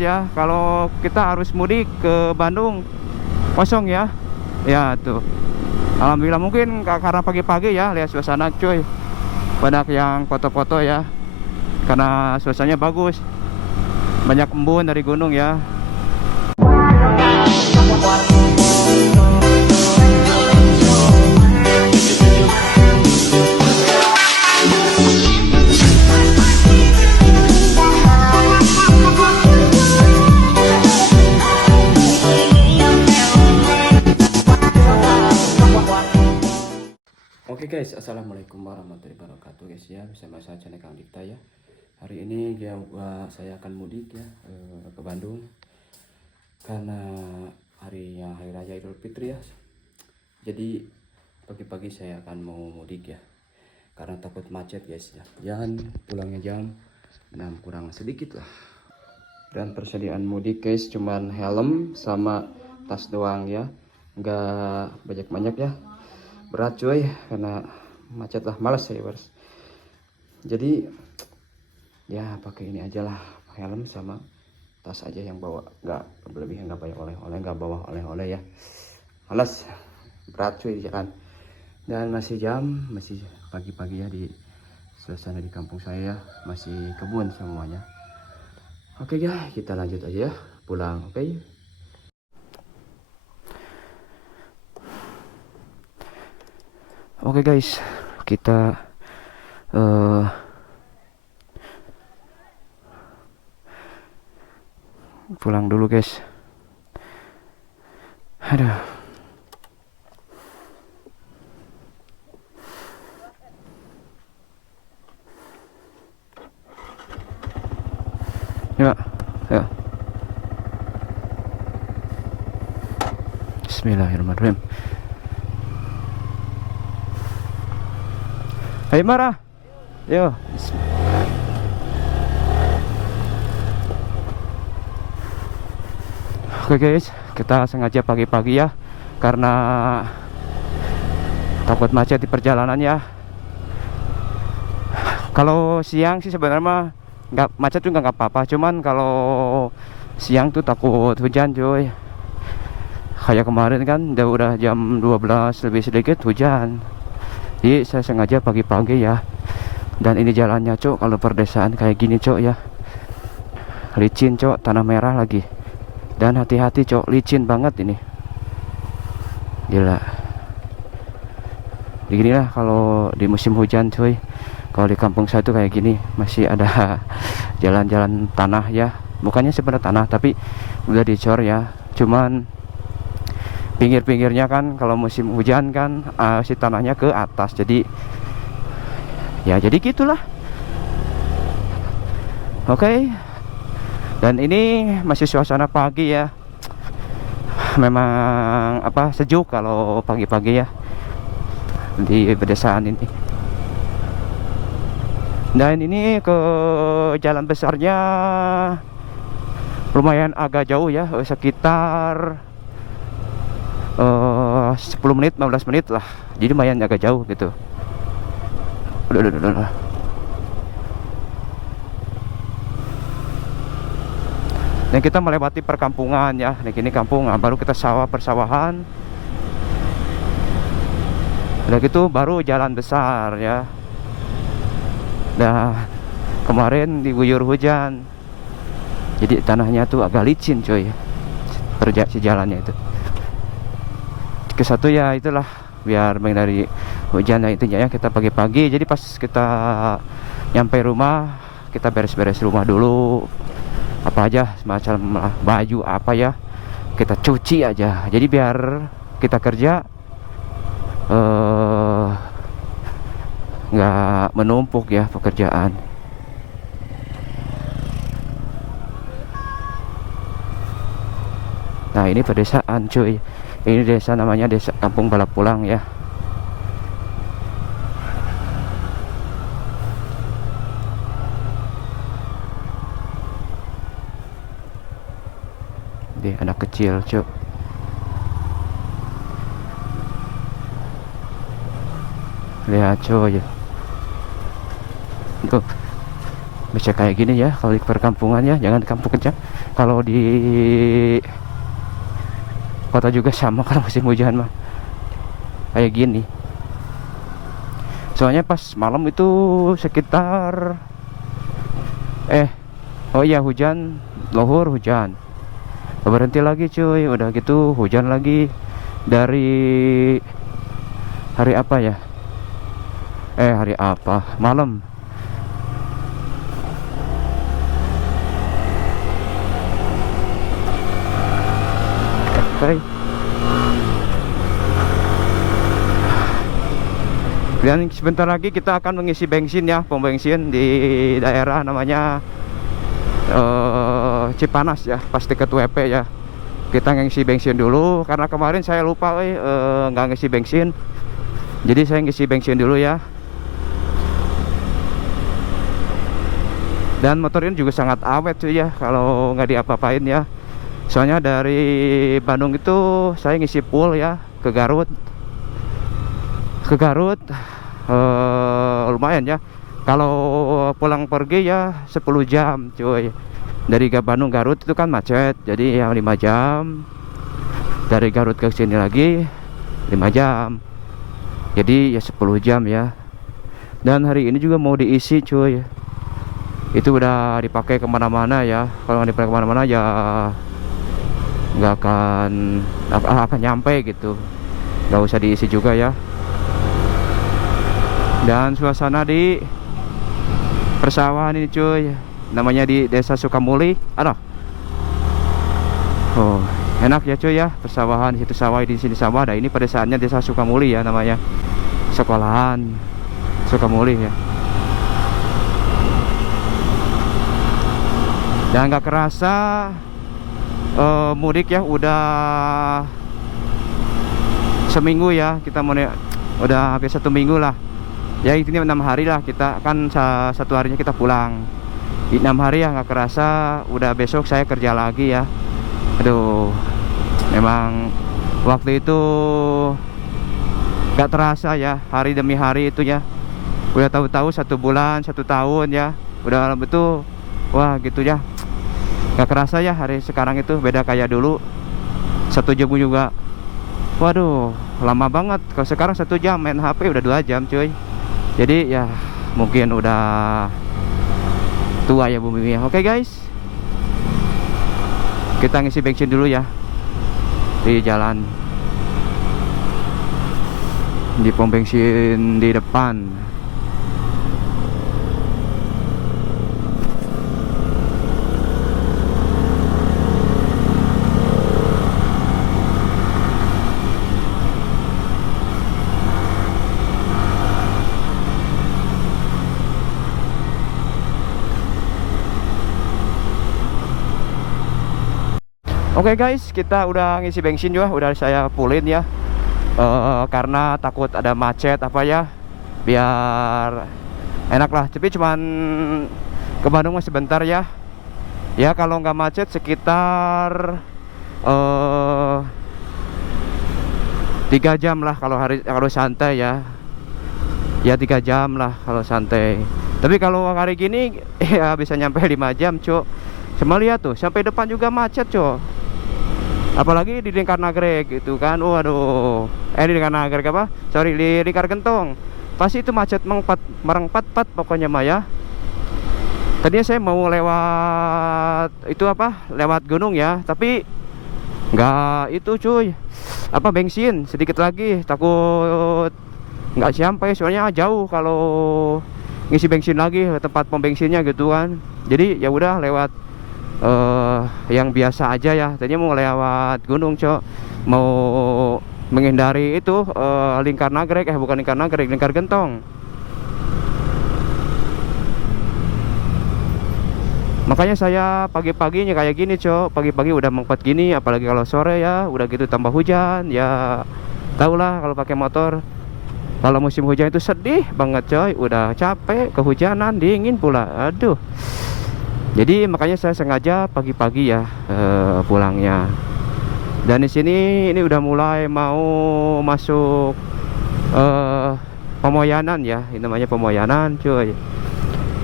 Ya, kalau kita harus mudik ke Bandung kosong ya. Ya tuh. Alhamdulillah, mungkin karena pagi-pagi ya, lihat suasana cuy. Banyak yang foto-foto ya. Karena suasananya bagus. Banyak embun dari gunung ya. Oke guys, assalamualaikum warahmatullahi wabarakatuh guys ya, bersama saya channel Kang Dikta ya. Hari ini saya akan mudik ya ke Bandung karena hari raya Idul Fitri ya. Jadi pagi-pagi saya akan mau mudik ya, karena takut macet guys ya. Dan pulangnya jam 6 kurang sedikit lah. Dan persediaan mudik guys, cuman helm sama tas doang ya, nggak banyak-banyak ya. Berat cuy, karena macet lah, males saya bers. Jadi ya pakai ini aja lah, helm sama tas aja yang bawa, nggak berlebihan, nggak banyak oleh-oleh, nggak bawa oleh-oleh ya, males, berat cuy di jalan. Dan masih pagi-pagi ya, di suasana di kampung saya masih kebun semuanya. Oke guys, kita lanjut aja ya pulang. Oke. Oke guys, kita pulang dulu guys. Aduh. Ya, ya. Bismillahirrahmanirrahim. Hai Marah. Yo. Oke guys, kita sengaja pagi-pagi ya, karena takut macet di perjalanan ya. Kalau siang sih sebenarnya nggak macet juga nggak apa-apa, cuman kalau siang tuh takut hujan cuy. Kayak kemarin kan udah jam 12 lebih sedikit hujan. Jadi saya sengaja pagi-pagi ya. Dan ini jalannya cok, kalau perdesaan kayak gini cok ya, licin cok, tanah merah lagi. Dan hati-hati cok, licin banget ini, gila. Beginilah kalau di musim hujan cuy. Kalau di kampung saya tuh kayak gini, masih ada jalan-jalan tanah ya, bukannya sebenarnya tanah tapi udah dicor ya. Cuman pinggir-pinggirnya kan kalau musim hujan kan si tanahnya ke atas, jadi ya jadi gitulah. Oke. Dan ini masih suasana pagi ya, memang sejuk kalau pagi-pagi ya di pedesaan ini. Dan ini ke jalan besarnya lumayan agak jauh ya, sekitar 10 menit 15 menit lah, jadi lumayan agak jauh gitu. Udah. Dan kita melewati perkampungan ya, ini kampung, baru kita persawahan, udah gitu baru jalan besar ya. Nah kemarin diguyur hujan, jadi tanahnya tuh agak licin coy, si jalannya itu. Ke satu ya itulah, biar menghindari hujan ya intinya ya. Kita pagi-pagi, jadi pas kita nyampe rumah, kita beres-beres rumah dulu, apa aja semacam baju apa ya, kita cuci aja, jadi biar kita kerja nggak menumpuk ya pekerjaan. Nah ini pedesaan cuy, ini desa namanya desa Kampung Balapulang ya. Di anak kecil cuy. Lihat cuy tuh, bisa kayak gini ya kalau di perkampungan ya, jangan di kampung kencang. Kalau di kota juga sama kalau musim hujan mah kayak gini. Soalnya pas malam itu sekitar oh iya, hujan, lohur hujan, berhenti lagi cuy, udah gitu hujan lagi dari hari apa ya, hari apa, malam. Oke. Dan sebentar lagi kita akan mengisi bensin ya, pom bensin di daerah namanya Cipanas ya, pas dekat WP ya. Kita ngisi bensin dulu karena kemarin saya lupa nggak ngisi bensin. Jadi saya ngisi bensin dulu ya. Dan motor ini juga sangat awet cuy ya, kalau nggak diapa-apain ya. Soalnya dari Bandung itu saya ngisi full ya ke Garut. Lumayan ya. Kalau pulang pergi ya 10 jam cuy. Dari Bandung Garut itu kan macet, jadi yang 5 jam. Dari Garut ke sini lagi 5 jam. Jadi ya 10 jam ya. Dan hari ini juga mau diisi cuy. Itu udah dipakai kemana-mana ya. Kalau nggak dipakai kemana-mana ya nggak akan nyampe gitu. Nggak usah diisi juga ya. Dan suasana di persawahan ini cuy, namanya di Desa Sukamuli. Oh, enak ya cuy ya, persawahan, situ sawah, di sini sawah. Nah, ini pedesaannya Desa Sukamuli ya namanya. Sekolahan Sukamuli ya. Dan nggak kerasa mudik ya, udah seminggu ya kita udah hampir 1 minggu lah. Ya intinya 6 hari lah, kita kan 1 harinya kita pulang. Di 6 hari ya nggak kerasa udah besok saya kerja lagi ya. Aduh, memang waktu itu nggak terasa ya, hari demi hari itu ya. Udah tahu-tahu 1 bulan, 1 tahun ya, udah betul. Wah gitu ya, nggak kerasa ya hari sekarang itu beda kayak dulu. 1 jam juga, waduh lama banget. Kalau sekarang 1 jam main HP udah 2 jam cuy. Jadi ya mungkin udah tua ya bumi ya. Oke guys, kita ngisi bensin dulu ya di jalan, di pom bensin di depan. Oke guys, kita udah ngisi bensin juga, udah saya fullin ya. Karena takut ada macet apa ya, biar enak lah. Tapi cuman ke Bandung masih bentar ya. Ya kalau nggak macet sekitar 3 jam lah kalau santai ya. Ya 3 jam lah kalau santai. Tapi kalau hari gini ya bisa nyampe 5 jam cuk. Cuma lihat tuh, sampai depan juga macet cuk. Apalagi di Lingkar Nagrek gitu kan. Waduh, di Lingkar Nagrek apa? Sorry, di Lingkar Gentong. Pasti itu macet merengpat pokoknya mah ya. Tadinya saya mau lewat itu apa? Lewat gunung ya, tapi nggak itu cuy. Apa bensin sedikit lagi, takut nggak sampai, soalnya jauh kalau ngisi bensin lagi tempat pom bensinnya gitu kan. Jadi ya udah lewat yang biasa aja ya. Tadinya mau lewat gunung cok, mau menghindari itu Lingkar Nagrek, bukan Lingkar Nagrek, Lingkar Gentong. Makanya saya pagi-paginya kayak gini cok, pagi-pagi udah mengpet gini, apalagi kalau sore ya udah gitu tambah hujan ya. Tau lah kalau pakai motor, kalau musim hujan itu sedih banget coy, udah capek, kehujanan, dingin pula, aduh. Jadi makanya saya sengaja pagi-pagi ya pulangnya. Dan di sini ini udah mulai mau masuk pemoyanan ya, ini namanya pemoyanan cuy.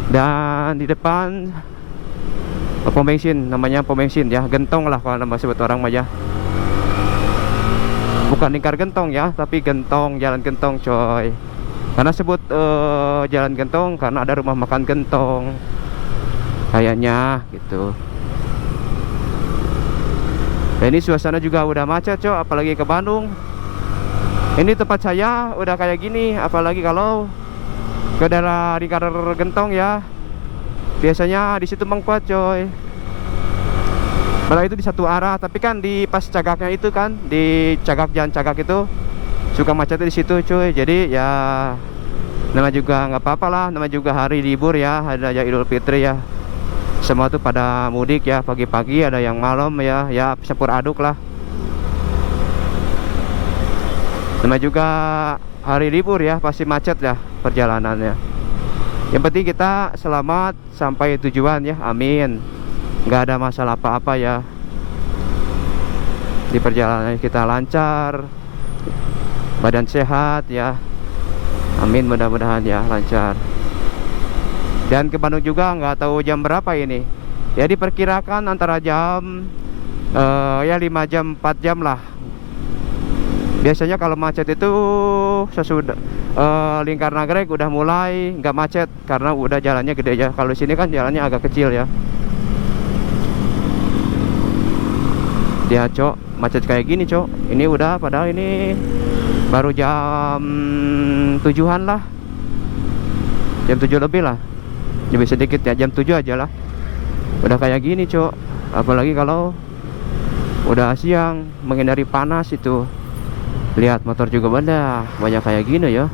Dan di depan pom bensin, namanya pom bensin ya, gentong lah kalau nama sebut orang mah ya. Bukan lingkar gentong ya, tapi gentong, jalan gentong coy. Karena sebut jalan gentong karena ada rumah makan gentong kayaknya gitu. Dan ini suasana juga udah macet coy, apalagi ke Bandung. Ini tempat saya udah kayak gini, apalagi kalau ke daerah lingkar gentong ya. Biasanya di situ mengkuat coy. Malah itu di satu arah, tapi kan di pas cagaknya itu kan, di cagak jalan cagak itu suka macetnya di situ cuy. Jadi ya nama juga nggak apa-apa lah, nama juga hari libur ya, ada ya Idul Fitri ya. Semua tuh pada mudik ya, pagi-pagi ada yang malam ya, ya campur aduk lah. Nama juga hari libur ya, pasti macet ya perjalanannya. Yang penting kita selamat sampai tujuan ya, amin. Nggak ada masalah apa-apa ya. Di perjalanan kita lancar, badan sehat ya, amin, mudah-mudahan ya lancar. Dan ke Bandung juga nggak tahu jam berapa ini. Ya diperkirakan antara jam ya 5 jam 4 jam lah. Biasanya kalau macet itu sesudah lingkar nagrek udah mulai nggak macet karena udah jalannya gede ya. Kalau sini kan jalannya agak kecil ya. Dia cok macet kayak gini cok. Ini udah padahal ini baru jam 7-an lah, jam 7 lebih lah, lebih sedikit ya, jam 7 aja lah. Udah kayak gini cok. Apalagi kalau udah siang menghindari panas itu. Lihat motor juga banyak kayak gini ya.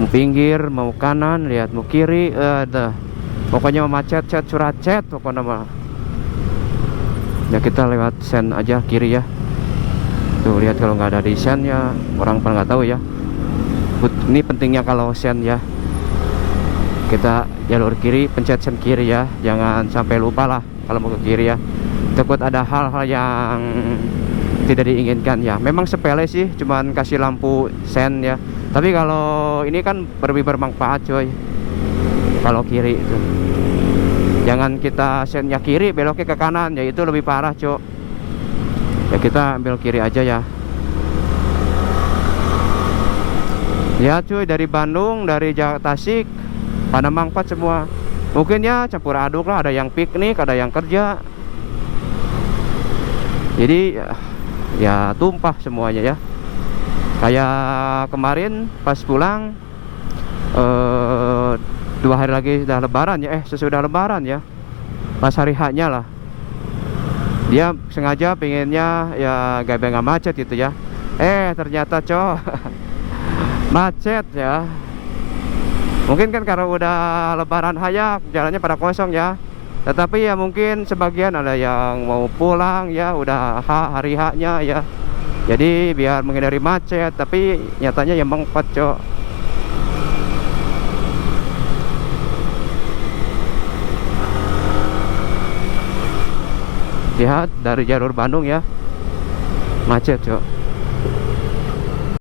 Mau pinggir, mau kanan, lihat mau kiri, pokoknya mau macet-cet, curacet pokoknya mah. Ya kita lewat sen aja kiri ya. Tuh lihat kalau nggak ada di sen ya, orang pada nggak tahu ya. Ini pentingnya kalau sen ya. Kita jalur kiri, pencet sen kiri ya. Jangan sampai lupa lah kalau mau ke kiri ya. Takut ada hal-hal yang tidak diinginkan ya. Memang sepele sih, cuman kasih lampu sen ya. Tapi kalau ini kan lebih bermanfaat coy. Kalau kiri itu, jangan kita sennya kiri beloknya ke kanan ya, itu lebih parah cok. Ya kita ambil kiri aja ya. Ya cuy, dari Bandung, dari Tasik pada manfaat semua. Mungkin ya campur aduk lah, ada yang piknik, ada yang kerja. Jadi ya tumpah semuanya ya. Kayak kemarin pas pulang 2 hari lagi sudah lebaran ya, sesudah lebaran ya, pas hari haknya lah. Dia sengaja pengennya ya gak macet gitu ya. Ternyata cok macet ya. Mungkin kan karena udah lebaran hayak, jalannya pada kosong ya. Tetapi ya mungkin sebagian ada yang mau pulang ya, udah hari haknya ya. Jadi biar menghindari macet, tapi nyatanya yang mengpat cok. Lihat dari jalur Bandung ya, macet cok.